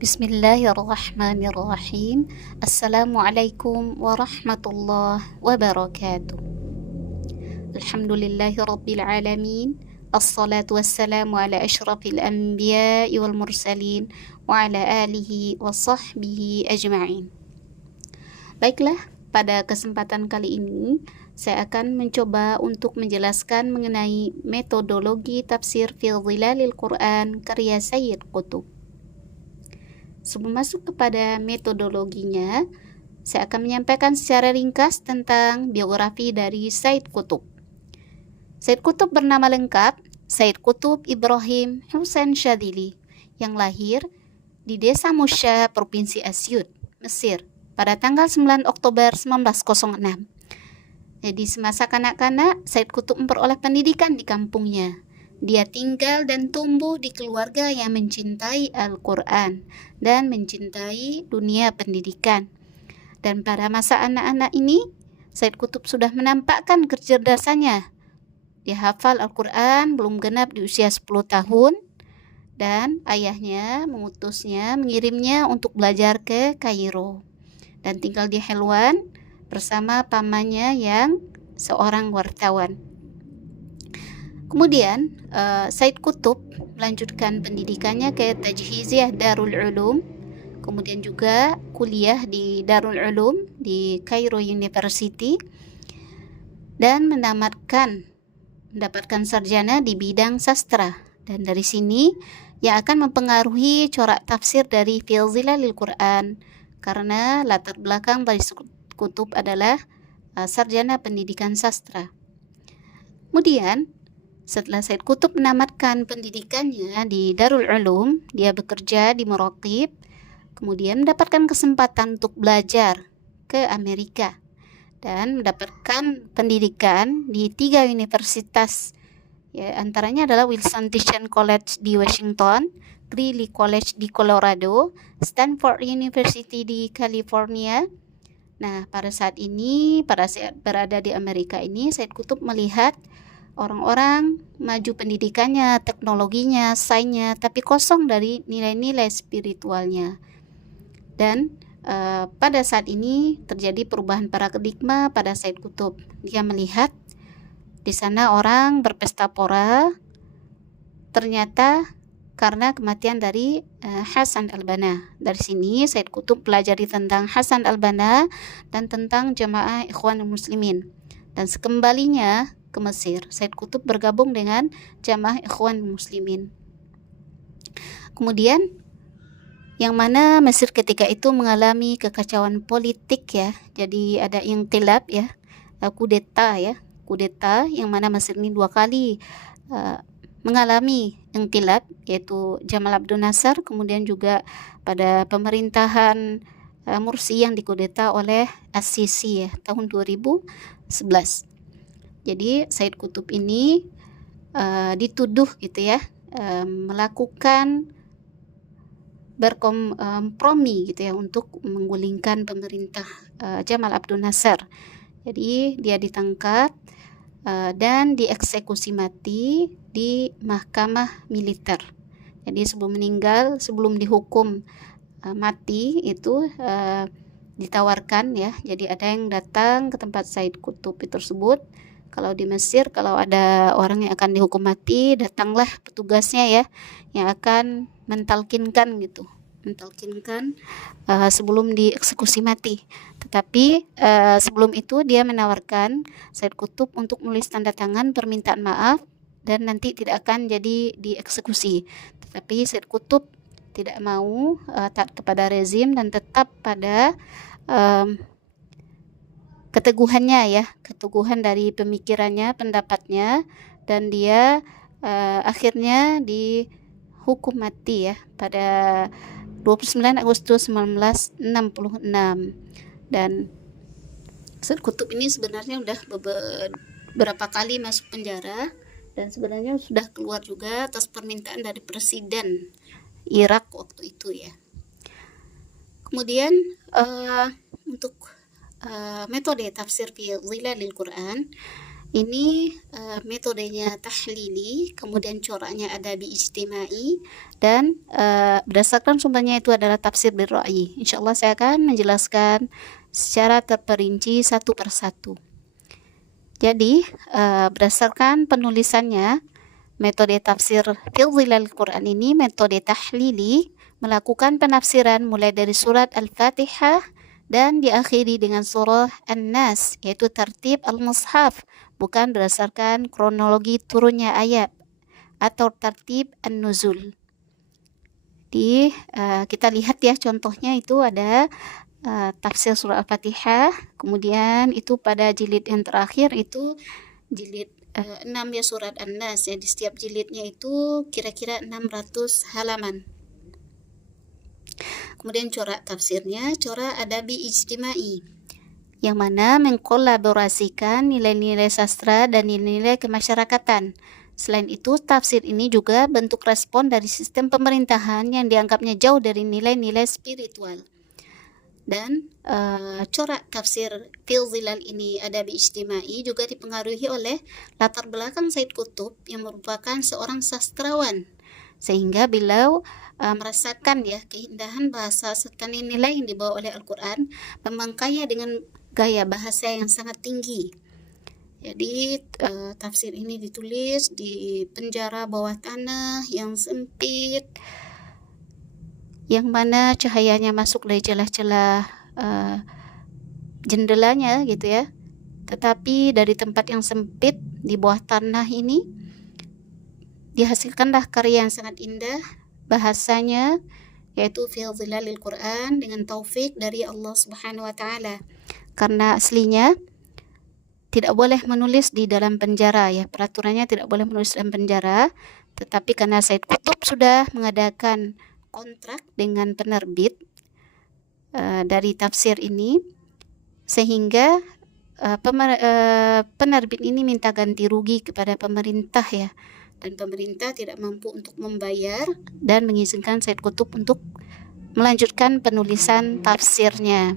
Bismillahirrahmanirrahim. Assalamualaikum warahmatullahi wabarakatuh. Alhamdulillahirabbil alamin. Assalatu wassalamu ala asyrafil anbiya'i wal mursalin wa ala alihi wa sahbihi ajma'in. Baiklah, pada kesempatan kali ini saya akan mencoba untuk menjelaskan mengenai metodologi tafsir fi Dhilalil Quran karya Sayyid Qutb. Sebelum masuk kepada metodologinya, saya akan menyampaikan secara ringkas tentang biografi dari Sayyid Qutb. Sayyid Qutb bernama lengkap Sayyid Qutb Ibrahim Husain Syadzili, yang lahir di Desa Musya, Provinsi Asyut, Mesir, pada tanggal 9 Oktober 1906. Jadi semasa kanak-kanak, Sayyid Qutb memperoleh pendidikan di kampungnya. Dia tinggal dan tumbuh di keluarga yang mencintai Al-Quran dan mencintai dunia pendidikan. Dan pada masa anak-anak ini, Sayyid Qutb sudah menampakkan kecerdasannya. Dia hafal Al-Quran belum genap di usia 10 tahun, dan ayahnya mengirimnya untuk belajar ke Kairo dan tinggal di Helwan bersama pamannya yang seorang wartawan. Kemudian Sayyid Qutb melanjutkan pendidikannya ke Tajhiziyah Darul Ulum, kemudian juga kuliah di Darul Ulum di Cairo University, dan mendapatkan sarjana di bidang sastra. Dan dari sini yang akan mempengaruhi corak tafsir dari fi Dhilalil Quran, karena latar belakang dari Qutb adalah sarjana pendidikan sastra. Kemudian setelah Sayyid Qutb menamatkan pendidikannya di Darul Ulum, dia bekerja di Muraqib, kemudian mendapatkan kesempatan untuk belajar ke Amerika dan mendapatkan pendidikan di 3 universitas, ya, antaranya adalah Wilson Teaching College di Washington, Greeley College di Colorado, Stanford University di California. Nah, pada saat berada di Amerika ini, Sayyid Qutb melihat orang-orang maju pendidikannya, teknologinya, sainsnya, tapi kosong dari nilai-nilai spiritualnya. Dan pada saat ini terjadi perubahan paradigma pada Sayyid Qutb. Dia melihat di sana orang berpesta pora, ternyata karena kematian dari Hasan al-Banna. Dari sini Sayyid Qutb pelajari tentang Hasan al-Banna dan tentang Jamaah Ikhwanul Muslimin. Dan sekembalinya ke Mesir, Sayyid Qutb bergabung dengan Jamaah Ikhwanul Muslimin. Kemudian yang mana Mesir ketika itu mengalami kekacauan politik, ya. Jadi ada inqilab, ya, kudeta yang mana Mesir ini 2 kali mengalami inqilab, yaitu Jamal Abdel Nasser, kemudian juga pada pemerintahan Mursi yang dikudeta oleh As-Sisi, ya, tahun 2011. Jadi Sayyid Qutb ini dituduh gitu, ya, melakukan berkompromi gitu, ya, untuk menggulingkan pemerintah Jamal Abdel Nasser. Jadi dia ditangkap dan dieksekusi mati di mahkamah militer. Jadi sebelum dihukum mati itu ditawarkan, ya. Jadi ada yang datang ke tempat Sayyid Qutb tersebut. Kalau di Mesir, kalau ada orang yang akan dihukum mati, datanglah petugasnya, ya, yang akan mentalkinkan sebelum dieksekusi mati. Tetapi sebelum itu dia menawarkan Sayyid Qutb untuk menulis tanda tangan permintaan maaf dan nanti tidak akan jadi dieksekusi. Tetapi Sayyid Qutb tidak mau taat kepada rezim dan tetap pada keteguhan dari pemikirannya, pendapatnya, dan dia akhirnya dihukum mati, ya, pada 29 Agustus 1966. Dan Sayyid Qutb ini sebenarnya sudah beberapa kali masuk penjara dan sebenarnya sudah keluar juga atas permintaan dari Presiden Irak waktu itu, ya. Kemudian untuk metode tafsir fi Dhilalil Quran, Ini metodenya tahlili, kemudian coraknya adabi ijtimai, dan berdasarkan sumbernya itu adalah tafsir bil ra'yi. Insyaallah saya akan menjelaskan secara terperinci satu persatu. Jadi berdasarkan penulisannya, metode tafsir fil dhilal Quran ini metode tahlili, melakukan penafsiran mulai dari surat Al-Fatihah dan diakhiri dengan surah An-Nas, yaitu tertib al-mushaf, bukan berdasarkan kronologi turunnya ayat atau tertib an-nuzul. Kita lihat ya contohnya itu ada tafsir surah Al-Fatihah, kemudian itu pada jilid yang terakhir itu jilid 6 ya surat An-Nas ya, di setiap jilidnya itu kira-kira 600 halaman. Kemudian corak tafsirnya corak adabi ijtimai, yang mana mengkolaborasikan nilai-nilai sastra dan nilai-nilai kemasyarakatan. Selain itu, tafsir ini juga bentuk respon dari sistem pemerintahan yang dianggapnya jauh dari nilai-nilai spiritual. Dan corak tafsir fil dhilal ini adabi ijtimai juga dipengaruhi oleh latar belakang Said Qutb yang merupakan seorang sastrawan, sehingga beliau merasakan ya keindahan bahasa serta nilai yang dibawa oleh Al-Quran, memang kaya dengan gaya bahasa yang sangat tinggi. Jadi tafsir ini ditulis di penjara bawah tanah yang sempit, yang mana cahayanya masuk dari celah-celah jendelanya gitu ya. Tetapi dari tempat yang sempit di bawah tanah ini dihasilkanlah karya yang sangat indah bahasanya, yaitu fil dhilalil Quran, dengan taufik dari Allah Subhanahu wa taala. Karena aslinya tidak boleh menulis di dalam penjara ya, peraturannya tidak boleh menulis dalam penjara, tetapi karena Said Qutb sudah mengadakan kontrak dengan penerbit dari tafsir ini, sehingga penerbit ini minta ganti rugi kepada pemerintah ya, dan pemerintah tidak mampu untuk membayar dan mengizinkan Said Qutb untuk melanjutkan penulisan tafsirnya.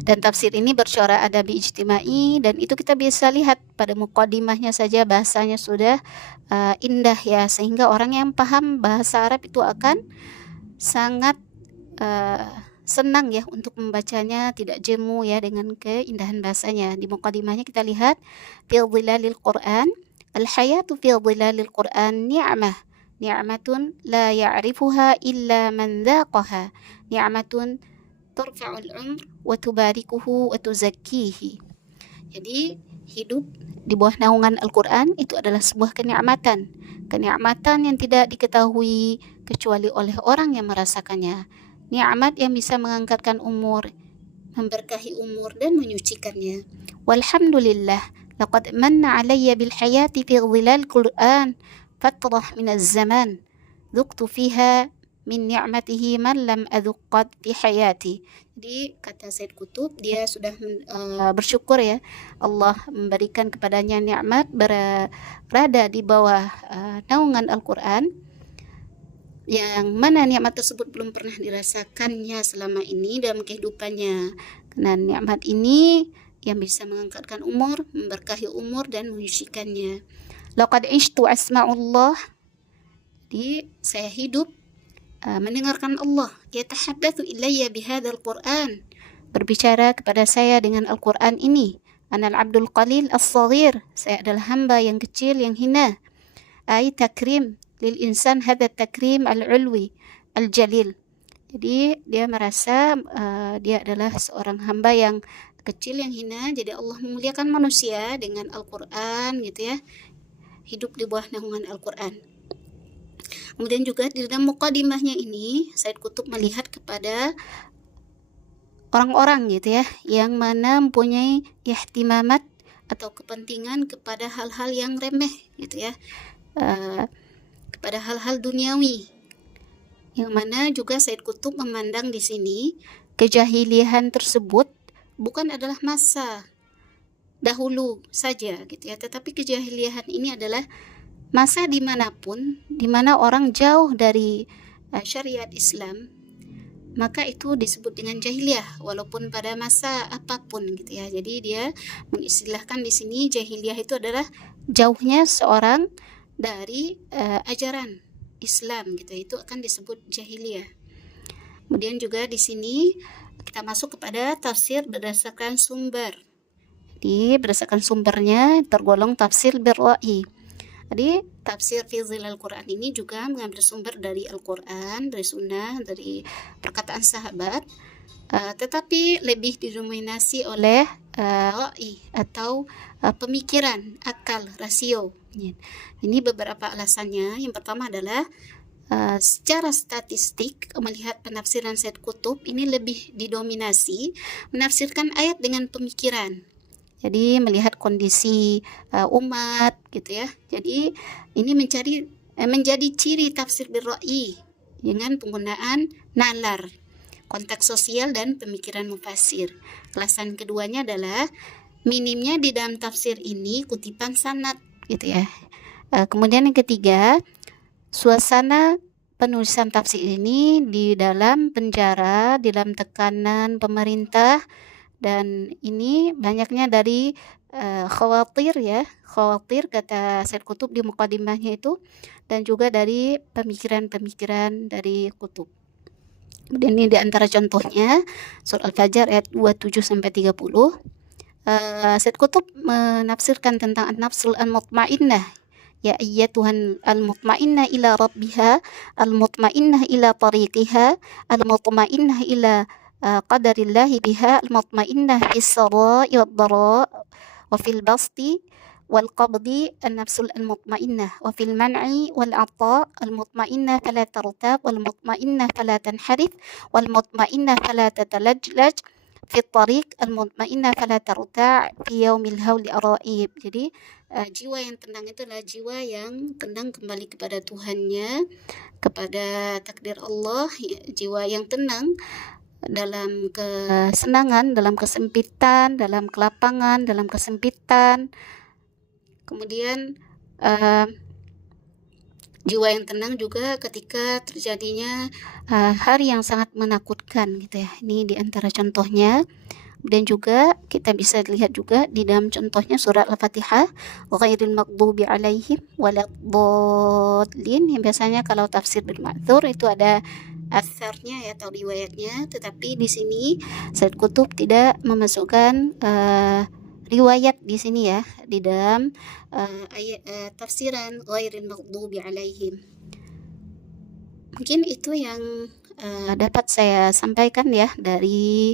Dan tafsir ini bercorak adabi ijtimai, dan itu kita bisa lihat pada muqaddimahnya saja bahasanya sudah indah ya, sehingga orang yang paham bahasa Arab itu akan sangat senang ya untuk membacanya, tidak jemu ya dengan keindahan bahasanya. Di muqaddimahnya kita lihat fil dhilalil Quran, al-hayatu fi dhilalil Quran ni'mah, ni'matun la ya'rifuha illa man dhaqaha, ni'matun turfa'ul umr wa tubarikuhu wa tuzakkihi. Jadi hidup di bawah naungan Al-Quran itu adalah sebuah kenikmatan, kenikmatan yang tidak diketahui kecuali oleh orang yang merasakannya, nikmat yang bisa mengangkatkan umur, memberkahi umur dan menyucikannya. Walhamdulillah, laqad manna alayya bil hayati fi dhilal Quran fatrah min az-zaman dhuqtu fiha min ni'matihi man lam adhuqqat fi hayati. Jadi kata Said Qutb, dia sudah bersyukur ya, Allah memberikan kepadanya nikmat berada di bawah naungan Al-Quran, yang mana nikmat tersebut belum pernah dirasakannya selama ini dalam kehidupannya. Karena nikmat ini yang bisa mengangkatkan umur, memberkahi umur dan menyucikannya. Laqad ishtu asma'ullah, jadi saya hidup mendengarkan Allah, yatahaddatsu ilayya bihadzal Qur'an, berbicara kepada saya dengan Al-Quran ini. Anal abdul qalil as-saghir, saya adalah hamba yang kecil yang hina. Ai takrim lil insan hadza takrim al-ulwi al-jalil. Jadi dia merasa dia adalah seorang hamba yang kecil yang hina, jadi Allah memuliakan manusia dengan Al-Quran gitu ya, hidup di bawah naungan Al-Quran. Kemudian juga di dalam muqaddimahnya ini Said Qutb melihat kepada orang-orang gitu ya, yang mana mempunyai ihtimamat atau kepentingan kepada hal-hal yang remeh gitu ya, kepada hal-hal duniawi, yang mana juga Said Qutb memandang di sini kejahilian tersebut bukan adalah masa dahulu saja gitu ya, tetapi kejahilian ini adalah masa dimanapun, dimana orang jauh dari syariat Islam, maka itu disebut dengan jahiliyah walaupun pada masa apapun gitu ya. Jadi dia mengistilahkan di sini jahiliyah itu adalah jauhnya seorang dari ajaran Islam gitu. Itu akan disebut jahiliyah. Kemudian juga di sini kita masuk kepada tafsir berdasarkan sumber. Jadi berdasarkan sumbernya tergolong tafsir birra'i. Jadi tafsir fi zilal Quran ini juga mengambil sumber dari Al-Quran, dari sunnah, dari perkataan sahabat, tetapi lebih didominasi oleh ra'i atau pemikiran, akal, rasio. Ini beberapa alasannya. Yang pertama adalah secara statistik melihat penafsiran Said Qutb ini lebih didominasi menafsirkan ayat dengan pemikiran. Jadi melihat kondisi umat gitu ya. Jadi ini menjadi ciri tafsir birra'i dengan penggunaan nalar, konteks sosial dan pemikiran mufassir. Alasan keduanya adalah minimnya di dalam tafsir ini kutipan sanad gitu ya. Kemudian yang ketiga, suasana penulisan tafsir ini di dalam penjara, di dalam tekanan pemerintah, dan ini banyaknya dari khawatir kata Said Qutb di mukadimahnya itu, dan juga dari pemikiran-pemikiran dari Qutb. Kemudian ini di antara contohnya surah Al-Fajr ayat 27 sampai 30. Said Qutb menafsirkan tentang an-nafsul al-mutmainnah, ya ayyatuhan al-mutmainnah ila rabbiha, al-mutmainnah ila tariqiha, al-mutmainnah ila qadarillahi biha, al-mutmainnah fis sarai wad dara wa fil basti wal qabdi an-nafsul al-mutmainnah wa fil man'i wal ata al-mutmainnah fala tartab wal mutmainnah fala tanharif wal mutmainnah fala tatalajlaj fi tariq al-mutmainnah fala tarta' fi yaumil hauli araib. Jadi jiwa yang tenang itu adalah jiwa yang tenang kembali kepada Tuhannya, kepada takdir Allah, jiwa yang tenang dalam kesenangan, dalam kesempitan, dalam kelapangan, dalam kesempitan. Kemudian jiwa yang tenang juga ketika terjadinya hari yang sangat menakutkan gitu ya. Ini di antara contohnya. Dan juga kita bisa lihat juga di dalam contohnya surat Al-Fatihah, ghairil maghdubi alaihim waladdallin, yang biasanya kalau tafsir bil ma'thur itu ada asarnya ya atau riwayatnya, tetapi di sini Said Qutb tidak memasukkan riwayat di sini ya di dalam ayat tafsiran ghairil maghdubi alaihim. Mungkin itu yang dapat saya sampaikan ya dari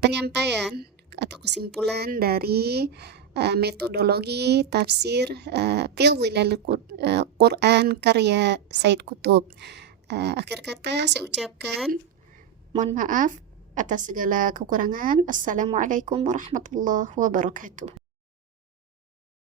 penyampaian atau kesimpulan dari metodologi tafsir fi zilal Quran karya Said Qutb. Akhir kata saya ucapkan mohon maaf atas segala kekurangan. Assalamualaikum warahmatullahi wabarakatuh.